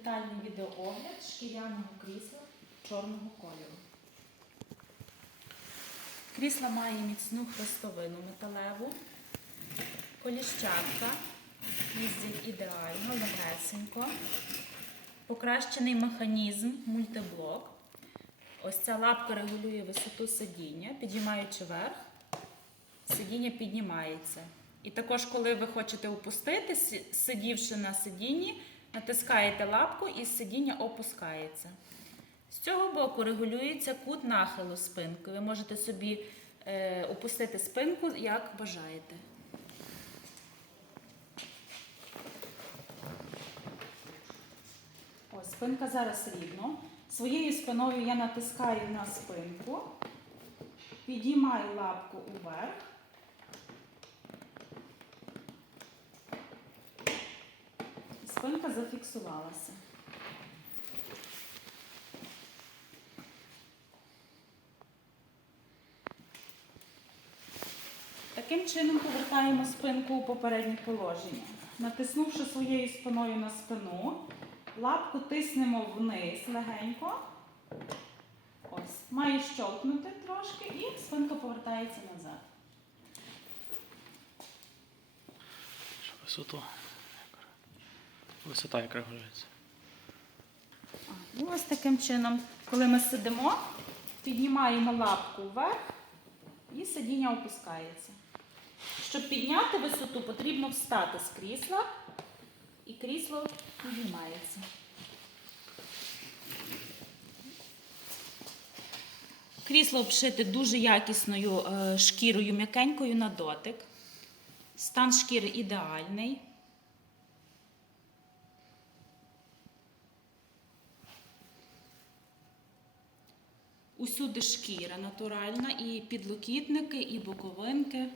детальний відеоогляд шкіряного крісла чорного кольору. Крісло має міцну хрестовину металеву, коліщатка, їздить ідеально, легесенько, покращений механізм, мультиблок. Ось ця лапка регулює висоту сидіння, підіймаючи вверх, сидіння піднімається. І також, коли ви хочете опуститись, сидівши на сидінні, натискаєте лапку і сидіння опускається. З цього боку регулюється кут нахилу спинки. Ви можете собі е, опустити спинку, як бажаєте. Ось спинка зараз рівно. Своєю спиною я натискаю на спинку, підіймаю лапку уверх. Спинка зафіксувалася. Таким чином повертаємо спинку у попереднє положення. Натиснувши своєю спиною на спину, лапку тиснемо вниз легенько. Ось, має щолкнути трошки і спинка повертається назад. Висоту. Висота як регулюється. Ось таким чином, коли ми сидимо, піднімаємо лапку вверх і сидіння опускається. Щоб підняти висоту, потрібно встати з крісла, і крісло піднімається. Крісло обшите дуже якісною е, шкірою, м'якенькою на дотик. Стан шкіри ідеальний. Усюди шкіра натуральна, і підлокітники, і боковинки.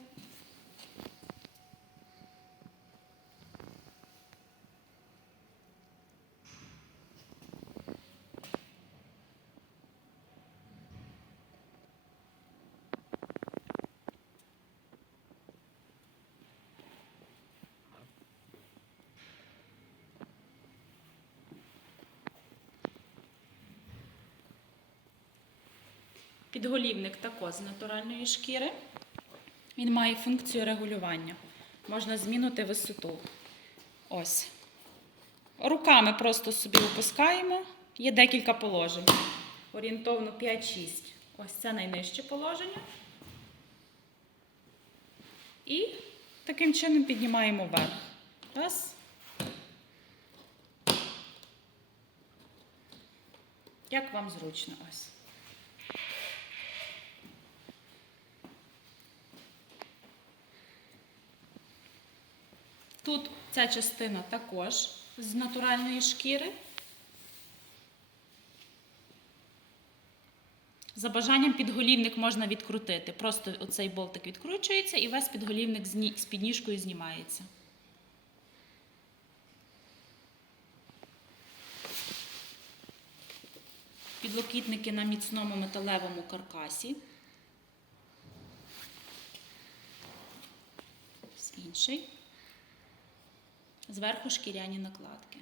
Підголівник також з натуральної шкіри. Він має функцію регулювання. Можна змінити висоту. Ось. Руками просто собі опускаємо. Є декілька положень. Орієнтовно 5-6. Ось це найнижче положення. І таким чином піднімаємо вверх. Раз. Як вам зручно ось. Тут ця частина також з натуральної шкіри. За бажанням підголівник можна відкрутити. Просто оцей болтик відкручується і весь підголівник з підніжкою знімається. Підлокітники на міцному металевому каркасі. Інший. Зверху шкіряні накладки.